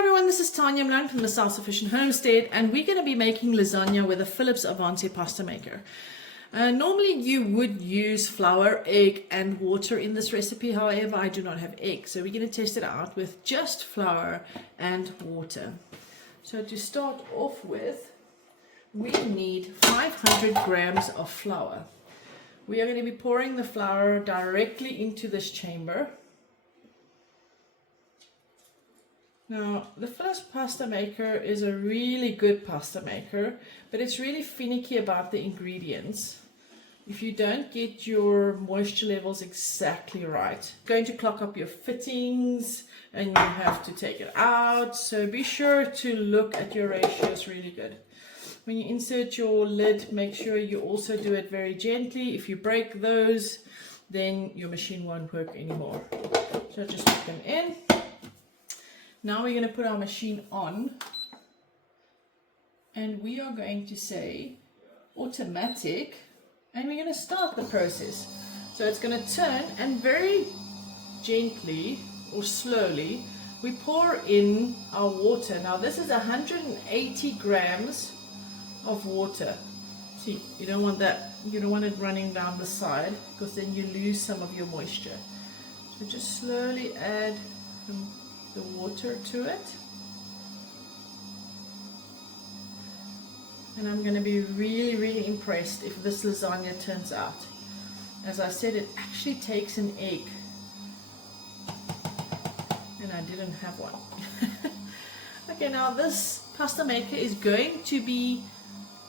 everyone, this is Tanya Mlan from the Self-Sufficient Homestead, and we're going to be making lasagna with a Philips Avance pasta maker. Normally you would use flour, egg and water in this recipe. However, I do not have egg, so we're going to test it out with just flour and water. So to start off with, we need 500 grams of flour. We are going to be pouring the flour directly into this chamber. Now, the Philips pasta maker is a really good pasta maker, but it's really finicky about the ingredients. If you don't get your moisture levels exactly right, it's going to clog up your fittings and you have to take it out. So be sure to look at your ratios really good. When you insert your lid, make sure you also do it very gently. If you break those, then your machine won't work anymore. So just put them in. Now we're going to put our machine on, and we are going to say automatic, and we're going to start the process. So it's going to turn, and very gently or slowly we pour in our water. Now this is 180 grams of water. See, you don't want that, you don't want it running down the side, because then you lose some of your moisture. So just slowly add the water to it, and I'm going to be really impressed if this lasagna turns out. As I said, it actually takes an egg, and I didn't have one. Okay, now this pasta maker is going to be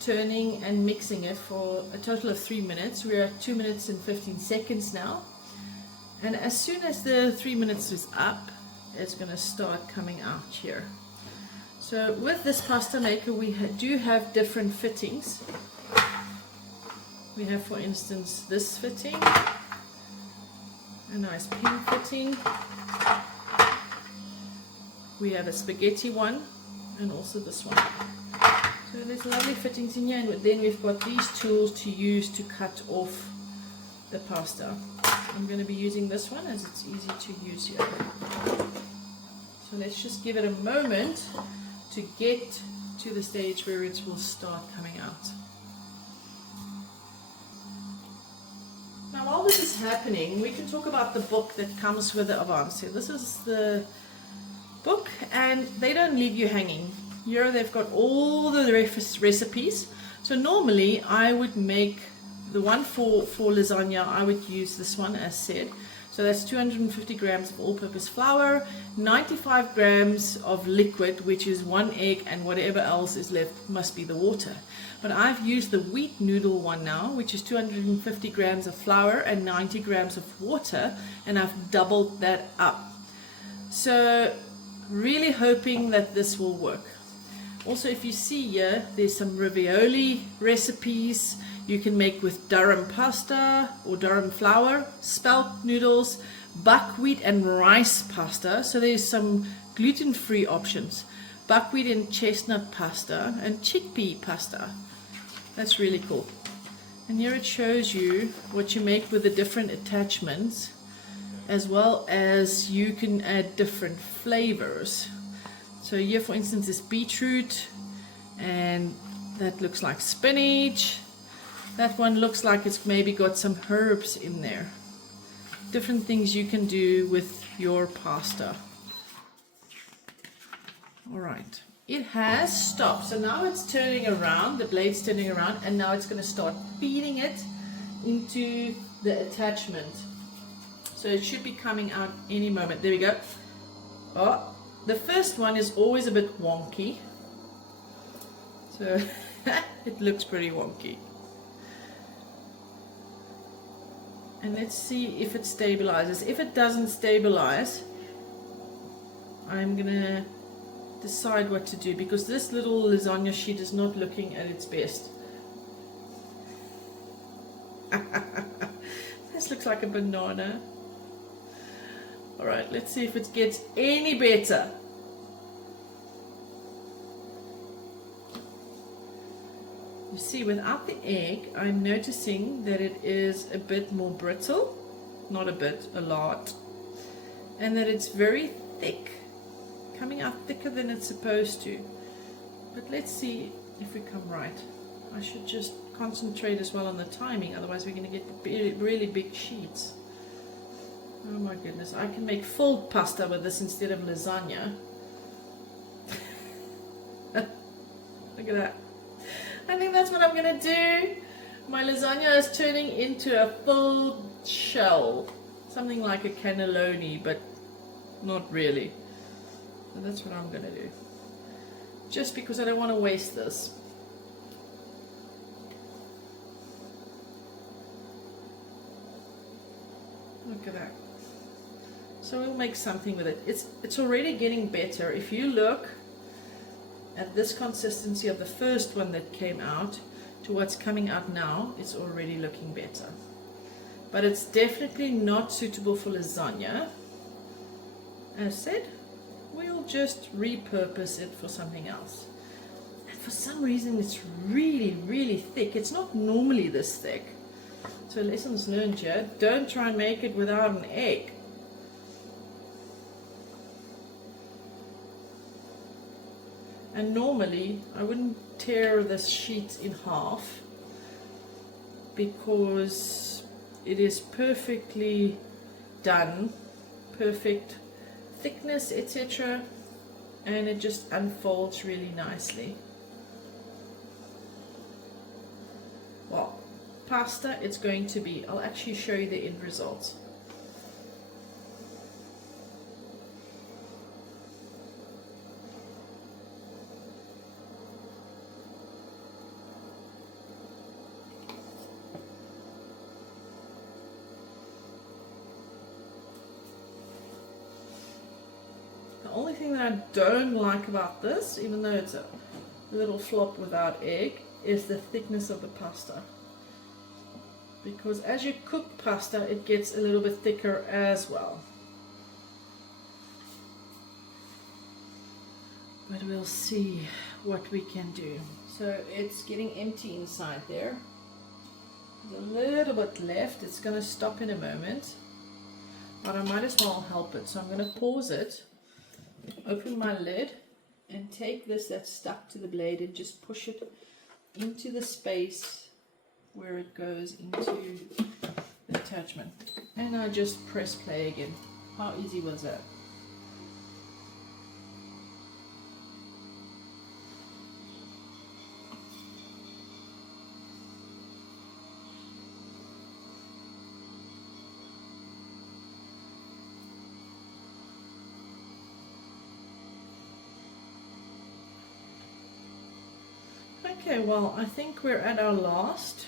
turning and mixing it for a total of 3 minutes. We're at 2 minutes and 15 seconds now, and as soon as the 3 minutes is up, it's going to start coming out here. So with this pasta maker we do have different fittings. We have, for instance, this fitting, a nice pink fitting. We have a spaghetti one, and also this one. So there's lovely fittings in here, and then we've got these tools to use to cut off the pasta. I'm going to be using this one as it's easy to use here. So let's just give it a moment to get to the stage where it will start coming out. Now while this is happening, we can talk about the book that comes with the Avance. This is the book, and they don't leave you hanging. Here they've got all the recipes. So normally I would make the one for lasagna. I would use this one as said. So that's 250 grams of all-purpose flour, 95 grams of liquid, which is 1 egg, and whatever else is left must be the water. But I've used the wheat noodle one now, which is 250 grams of flour and 90 grams of water, and I've doubled that up. So really hoping that this will work. Also, if you see here, there's some ravioli recipes you can make with durum pasta or durum flour, spelt noodles, buckwheat and rice pasta. So there's some gluten-free options. Buckwheat and chestnut pasta and chickpea pasta. That's really cool. And here it shows you what you make with the different attachments, as well as you can add different flavors. So here, for instance, is beetroot, and that looks like spinach. That one looks like it's maybe got some herbs in there. Different things you can do with your pasta. Alright, it has stopped. So now it's turning around, the blade's turning around, and now it's going to start feeding it into the attachment. So it should be coming out any moment. There we go. Oh, the first one is always a bit wonky. So it looks pretty wonky. And let's see if it stabilizes. If it doesn't stabilize, I'm gonna decide what to do, because this little lasagna sheet is not looking at its best. This looks like a banana. Alright, let's see if it gets any better. You see, without the egg, I'm noticing that it is a bit more brittle. Not a bit, a lot. And that it's very thick. coming out thicker than it's supposed to. But let's see if we come right. I should just concentrate as well on the timing, otherwise we're going to get really big sheets. Oh my goodness, I can make full pasta with this instead of lasagna. Look at that. I think that's what I'm going to do. My lasagna is turning into a full shell. Something like a cannelloni, but not really. So that's what I'm going to do. Just because I don't want to waste this. Look at that. So we'll make something with it. It's already getting better. If you look at this consistency of the first one that came out to what's coming out now, it's already looking better. But it's definitely not suitable for lasagna. As said, we'll just repurpose it for something else. And for some reason it's really thick. It's not normally this thick. So lessons learned here, don't try and make it without an egg. And normally I wouldn't tear this sheet in half because it is perfectly done, perfect thickness, etc., and it just unfolds really nicely. Well, pasta it's going to be. I'll actually show you the end result. The only thing that I don't like about this, even though it's a little flop without egg, is the thickness of the pasta. Because as you cook pasta, it gets a little bit thicker as well. But we'll see what we can do. So it's getting empty inside there. There's a little bit left. It's going to stop in a moment. But I might as well help it. So I'm going to pause it, open my lid, and take this that's stuck to the blade and just push it into the space where it goes into the attachment. And I just press play again. How easy was that? Okay, well, I think we're at our last,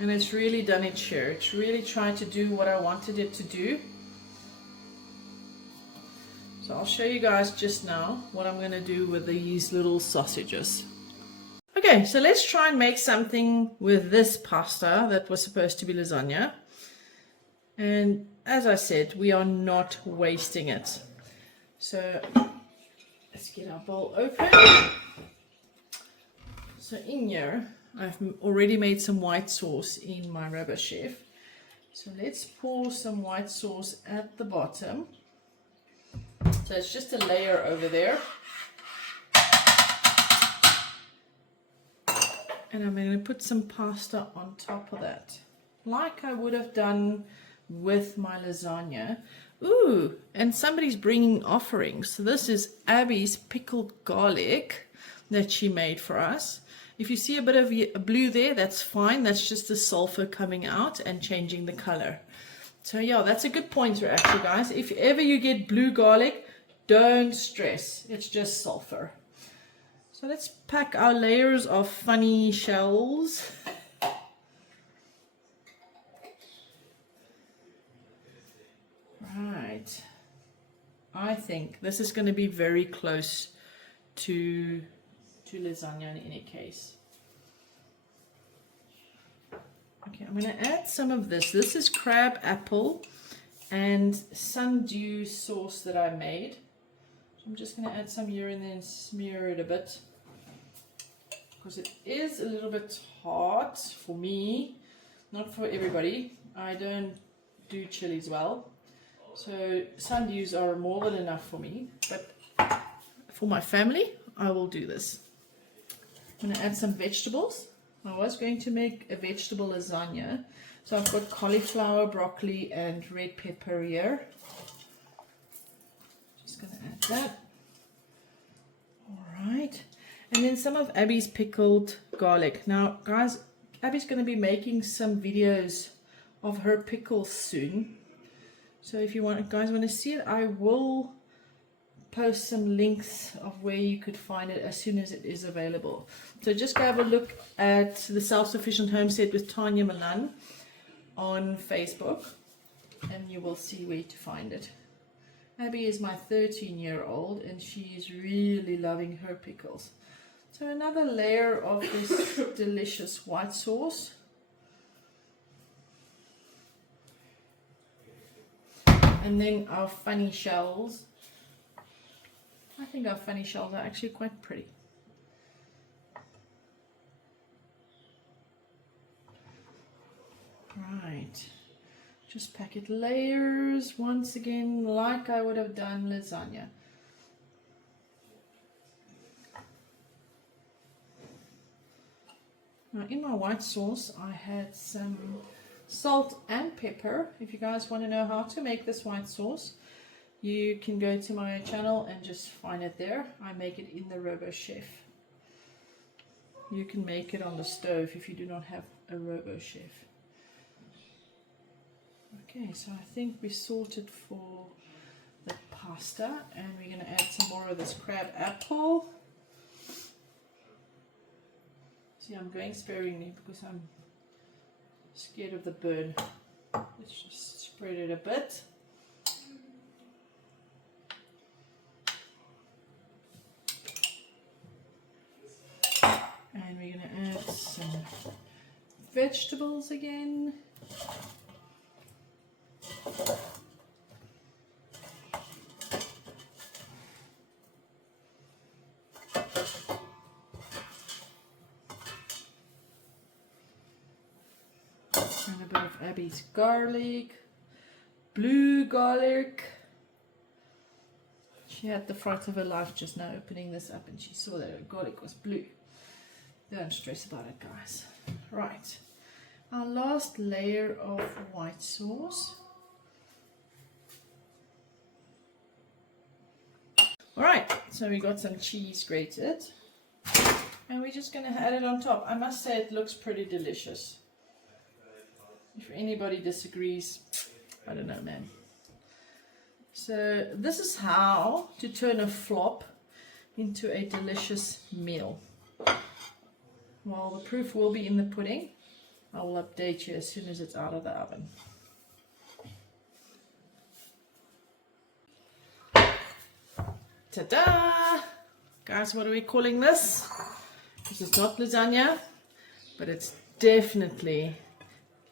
and it's really done its share. It's really tried to do what I wanted it to do. So I'll show you guys just now what I'm going to do with these little sausages. Okay, so let's try and make something with this pasta that was supposed to be lasagna. And as I said, we are not wasting it. So let's get our bowl open. So in here, I've already made some white sauce in my rubber chef. So let's pour some white sauce at the bottom. So it's just a layer over there. And I'm going to put some pasta on top of that, like I would have done with my lasagna. Ooh, and somebody's bringing offerings. So this is Abby's pickled garlic that she made for us. If you see a bit of blue there, that's fine. That's just the sulfur coming out and changing the color. So yeah, that's a good pointer actually, guys. If ever you get blue garlic, don't stress. It's just sulfur. So let's pack our layers of funny shells. Right. I think this is going to be very close to lasagna in any case. Okay, I'm going to add some of this. This is crab apple and sundew sauce that I made. So I'm just going to add some here and then smear it a bit, because it is a little bit hot for me, not for everybody. I don't do chilies well. So sundews are more than enough for me, but for my family, I will do this. I'm going to add some vegetables. I was going to make a vegetable lasagna. So I've got cauliflower, broccoli, and red pepper here. Just going to add that. Alright. And then some of Abby's pickled garlic. Now, guys, Abby's going to be making some videos of her pickles soon. So if you guys want to see it, I will post some links of where you could find it as soon as it is available. So just go have a look at the Self-Sufficient Homestead with Tanya Milan on Facebook, and you will see where to find it. Abby is my 13-year-old, and she is really loving her pickles. So another layer of this delicious white sauce. And then our funny shells. I think our funny shells are actually quite pretty. Right. Just pack it layers once again, like I would have done lasagna. Now in my white sauce I had some salt and pepper. If you guys want to know how to make this white sauce, you can go to my channel and just find it there. I make it in the Robo Chef. You can make it on the stove if you do not have a Robo Chef. Okay, so I think we sorted for the pasta, and we're going to add some more of this crab apple. See, I'm going sparingly because I'm scared of the burn. Let's just spread it a bit. And we're going to add some vegetables again. And a bit of Abby's garlic, blue garlic. She had the fright of her life just now opening this up, and she saw that her garlic was blue. Don't stress about it, guys. Right, our last layer of white sauce. Alright, so we got some cheese grated, and we're just going to add it on top. I must say it looks pretty delicious. If anybody disagrees, I don't know, man. So this is how to turn a flop into a delicious meal. Well, the proof will be in the pudding. I will update you as soon as it's out of the oven. Ta-da! Guys, what are we calling this? This is not lasagna, but it's definitely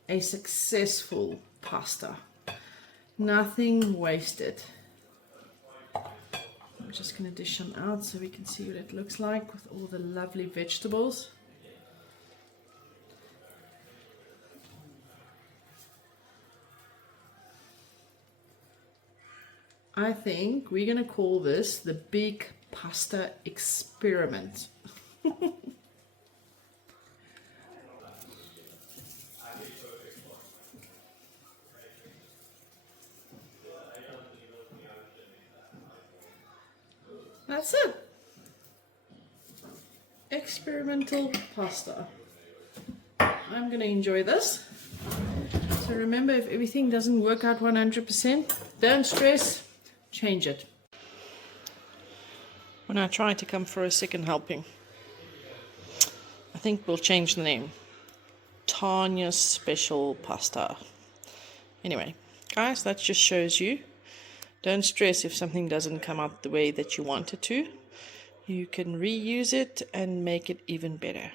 a successful pasta. Nothing wasted. I'm just going to dish them out so we can see what it looks like with all the lovely vegetables. I think we're going to call this the big pasta experiment. That's it. Experimental pasta. I'm going to enjoy this. So remember, if everything doesn't work out 100%, don't stress. Change it. When I try to come for a second helping, I think we'll change the name. Tanya's Special Pasta. Anyway, guys, that just shows you. Don't stress if something doesn't come out the way that you want it to. You can reuse it and make it even better.